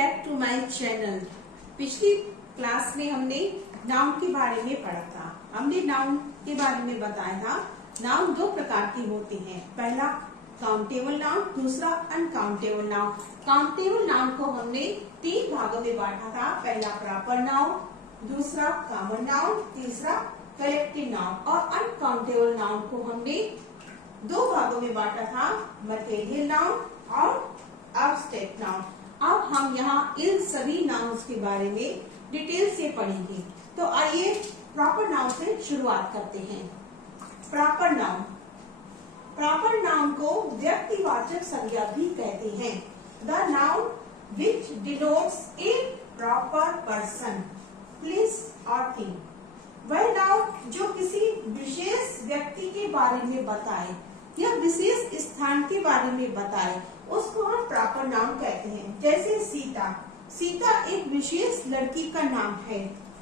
Back to my channel. पिछली class में हमने नाउन के बारे में पढ़ा था। हमने नाउन के बारे में बताया था। नाउन दो प्रकार के होते हैं, पहला काउंटेबल नाउन, दूसरा अनकाउंटेबल नाउन। काउंटेबल नाउन को हमने तीन भागों में बांटा था, पहला प्रॉपर नाउन, दूसरा कॉमन नाउन, तीसरा कलेक्टिव नाउन। और अनकाउंटेबल नाउन को हमने दो भागों में बांटा था, मटेरियल नाउन और एब्स्ट्रैक्ट नाउन। अब हम यहाँ इन सभी नाउन्स के बारे में डिटेल से पढ़ेंगे। तो आइए प्रॉपर नाउन से शुरुआत करते हैं। प्रॉपर नाउन, प्रॉपर नाउन को व्यक्तिवाचक संज्ञा भी कहते हैं। The noun which denotes A proper person, place और थिंग। वह नाउन जो किसी विशेष व्यक्ति के बारे में बताए या विशेष स्थान के बारे में बताए, उसको हम प्रॉपर नाउन कहते हैं। जैसे सीता, सीता एक विशेष लड़की का नाम है।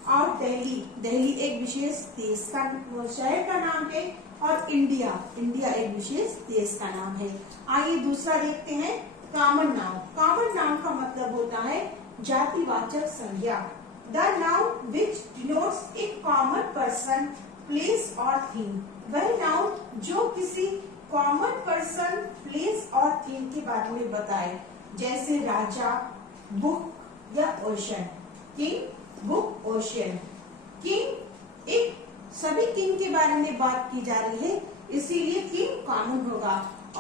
और दिल्ली, दिल्ली एक विशेष देश का शहर का नाम है। और इंडिया, इंडिया एक विशेष देश का नाम है। आइए दूसरा देखते हैं, कॉमन नाउन। कॉमन नाउन का मतलब होता है जातिवाचक संज्ञा। The noun which denotes A common person, place और थिंग। वह नाउन जो किसी कॉमन पर्सन, प्लेस और थिंग के बारे में बताए, जैसे राजा, बुक या ocean. King, book, ocean. King, एक सभी किंग के बारे में बात की जा रही है, इसीलिए किंग कॉमन होगा।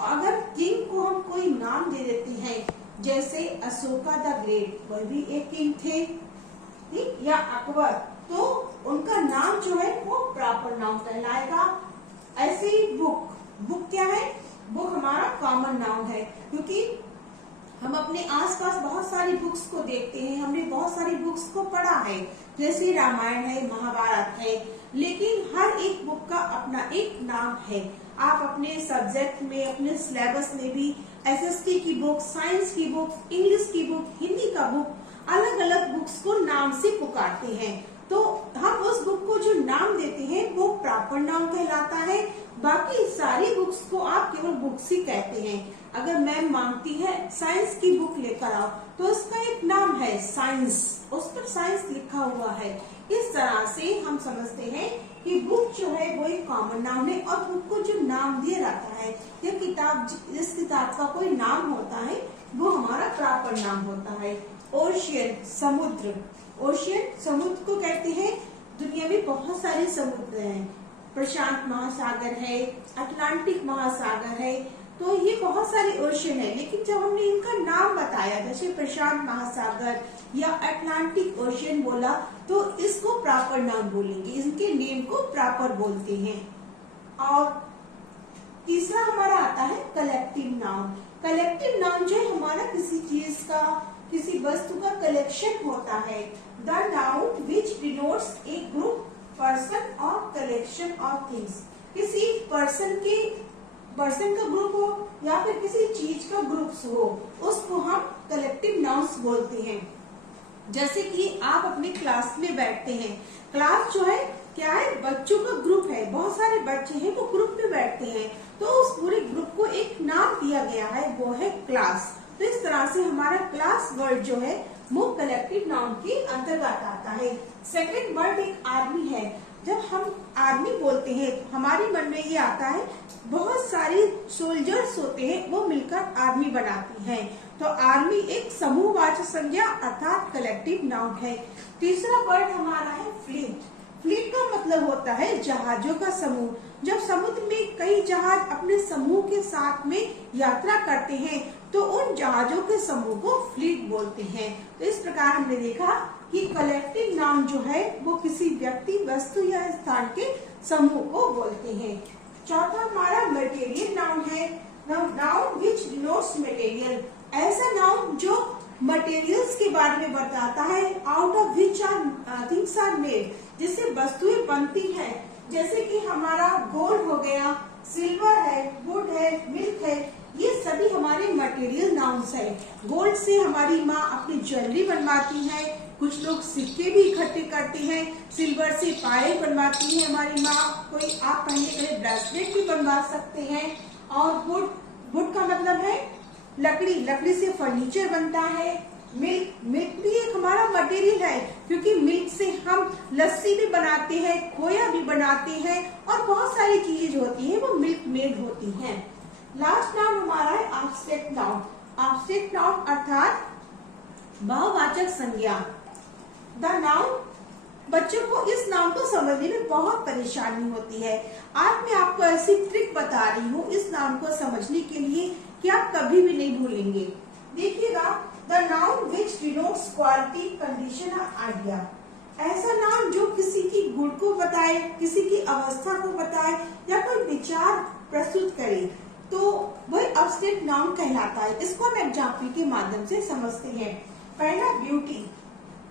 अगर किंग को हम कोई नाम दे देते हैं, जैसे अशोका द ग्रेट, वह भी एक किंग थे, ठीक, या अकबर, तो उनका नाम जो है वो प्रॉपर नाउन कहलाएगा। ऐसे ही बुक, बुक क्या है? बुक हमारा कॉमन नाउन है, क्योंकि हम अपने आसपास बहुत सारी बुक्स को देखते हैं, हमने बहुत सारी बुक्स को पढ़ा है, जैसे रामायण है, महाभारत है, लेकिन हर एक बुक का अपना एक नाम है। आप अपने सब्जेक्ट में, अपने सिलेबस में भी एसएसटी की बुक, साइंस की बुक, इंग्लिश की बुक, हिंदी का बुक, अलग अलग बुक्स को नाम से पुकारते हैं। तो हम उस बुक को जो नाम देते हैं वो प्रॉपर नाउन कहलाता है। बाकी सारी बुक्स को आप केवल बुक्स ही कहते हैं। अगर मैम मांगती है साइंस की बुक लेकर आओ, तो उसका एक नाम है साइंस, उस पर साइंस लिखा हुआ है। इस तरह से हम समझते हैं कि बुक जो है वो एक कॉमन नाउन है, और बुक को जो नाम दिया जाता है या किताब, जिस किताब का कोई नाम होता है, वो हमारा प्रॉपर नाम होता है। ओशियन, समुद्र। ओशियन समुद्र को कहते हैं। दुनिया में बहुत सारे समुद्र हैं, प्रशांत महासागर है, अटलांटिक महासागर है, तो ये बहुत सारे ओशियन है। लेकिन जब हमने इनका नाम बताया, जैसे प्रशांत महासागर या अटलांटिक ओशियन बोला, तो इसको प्रॉपर नाउन बोलेंगे, इनके नेम को प्रॉपर बोलते हैं। और तीसरा हमारा आता है कलेक्टिव नाउन। कलेक्टिव नाउन जो है हमारा किसी चीज का, किसी वस्तु का कलेक्शन होता है। The noun which denotes A group, person और कलेक्शन ऑफ थिंग्स। किसी पर्सन का ग्रुप हो या फिर किसी चीज का ग्रुप हो, उसको हम कलेक्टिव नाउन्स बोलते हैं। जैसे कि आप अपने क्लास में बैठते हैं, क्लास जो है क्या है? बच्चों का ग्रुप है, बहुत सारे बच्चे हैं, वो ग्रुप में बैठते हैं, तो उस पूरे ग्रुप को एक नाम दिया गया है, वो है क्लास। तो इस तरह से हमारा क्लास वर्ड जो है वो कलेक्टिव नाउन के अंतर्गत आता है। सेकंड वर्ड एक आर्मी है। जब हम आर्मी बोलते हैं तो हमारे मन में ये आता है, बहुत सारे सोल्जर्स होते हैं, वो मिलकर आर्मी बनाती हैं। तो आर्मी एक समूहवाचक संज्ञा अर्थात कलेक्टिव नाउन है। तीसरा वर्ड हमारा है फ्लीट। फ्लीट का मतलब होता है जहाजों का समूह। जब समुद्र में कई जहाज अपने समूह के साथ में यात्रा करते हैं, तो उन जहाजों के समूह को फ्लीट बोलते हैं। तो इस प्रकार हमने देखा कि कलेक्टिव नाउन जो है वो किसी व्यक्ति, वस्तु या स्थान के समूह को बोलते हैं। चौथा हमारा मटेरियल नाउन है। नाउन विच डिनोट्स मटेरियल, ऐसा नाउन जो मटेरियल्स के बारे में बताता है, out of which things are made, जिससे वस्तुएं बनती है। जैसे कि हमारा गोल्ड हो गया, सिल्वर है, वुड है, मिल्क है, ये सभी हमारे मटेरियल नाउन्स है। गोल्ड से हमारी माँ अपनी ज्वेलरी बनवाती है, कुछ लोग सिक्के भी इकट्ठे करते हैं। सिल्वर से पायल बनवाती है हमारी माँ, कोई आप पहनने के लिए ब्रेसलेट भी बनवा सकते हैं। और वुड, वुड का मतलब है लकड़ी, लकड़ी से फर्नीचर बनता है। मिल्क भी एक हमारा मटेरियल है, क्योंकि मिल्क से हम लस्सी भी बनाते हैं, खोया भी बनाते हैं और बहुत सारी चीजें होती हैं वो मिल्क मेड होती हैं। लास्ट नाउन हमारा है एब्स्ट्रैक्ट नाउन। एब्स्ट्रैक्ट नाउन अर्थात भाववाचक संज्ञा। द नाउन, बच्चों को इस नाउन को समझने में बहुत परेशानी होती है। आज मैं आपको ऐसी ट्रिक बता रही हूँ इस नाउन को समझने के लिए कि आप कभी भी नहीं भूलेंगे। देखिएगा, the noun which denotes quality, condition और आइडिया। ऐसा नाउन जो किसी की गुण को बताए, किसी की अवस्था को बताए या कोई विचार प्रस्तुत करे, तो वह एब्स्ट्रैक्ट नाउन कहलाता है। इसको हम एग्जाम्पल के माध्यम से समझते हैं। पहला ब्यूटी,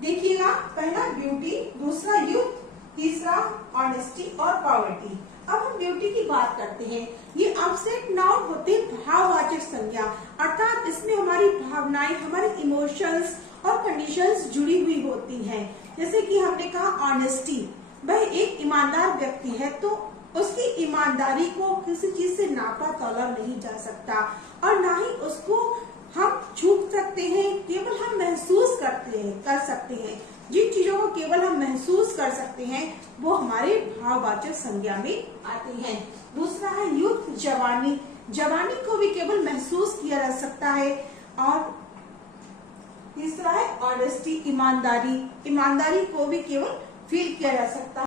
देखिएगा, पहला ब्यूटी, दूसरा यूथ, तीसरा ऑनेस्टी और पॉवर्टी। अब हम ब्यूटी की बात करते हैं। ये एब्स्ट्रैक्ट नाउन होते हैं भाववाचक संज्ञा, अर्थात इसमें हमारी भावनाएं, हमारे इमोशंस और कंडीशंस जुड़ी हुई होती हैं। जैसे कि हमने कहा ऑनेस्टी, वह एक ईमानदार व्यक्ति है तो उसकी ईमानदारी को किसी चीज से नापा तौला नहीं जा सकता और ना ही उसको हम छू सकते हैं। केवल हम महसूस कर सकते हैं। जिन चीजों को केवल हम महसूस कर सकते हैं वो हमारे भाववाचक संज्ञा में आते हैं। दूसरा है यूथ, जवानी। जवानी को भी केवल महसूस किया जा सकता है। और तीसरा है ऑनेस्टी, ईमानदारी। ईमानदारी को भी केवल फील किया जा सकता है।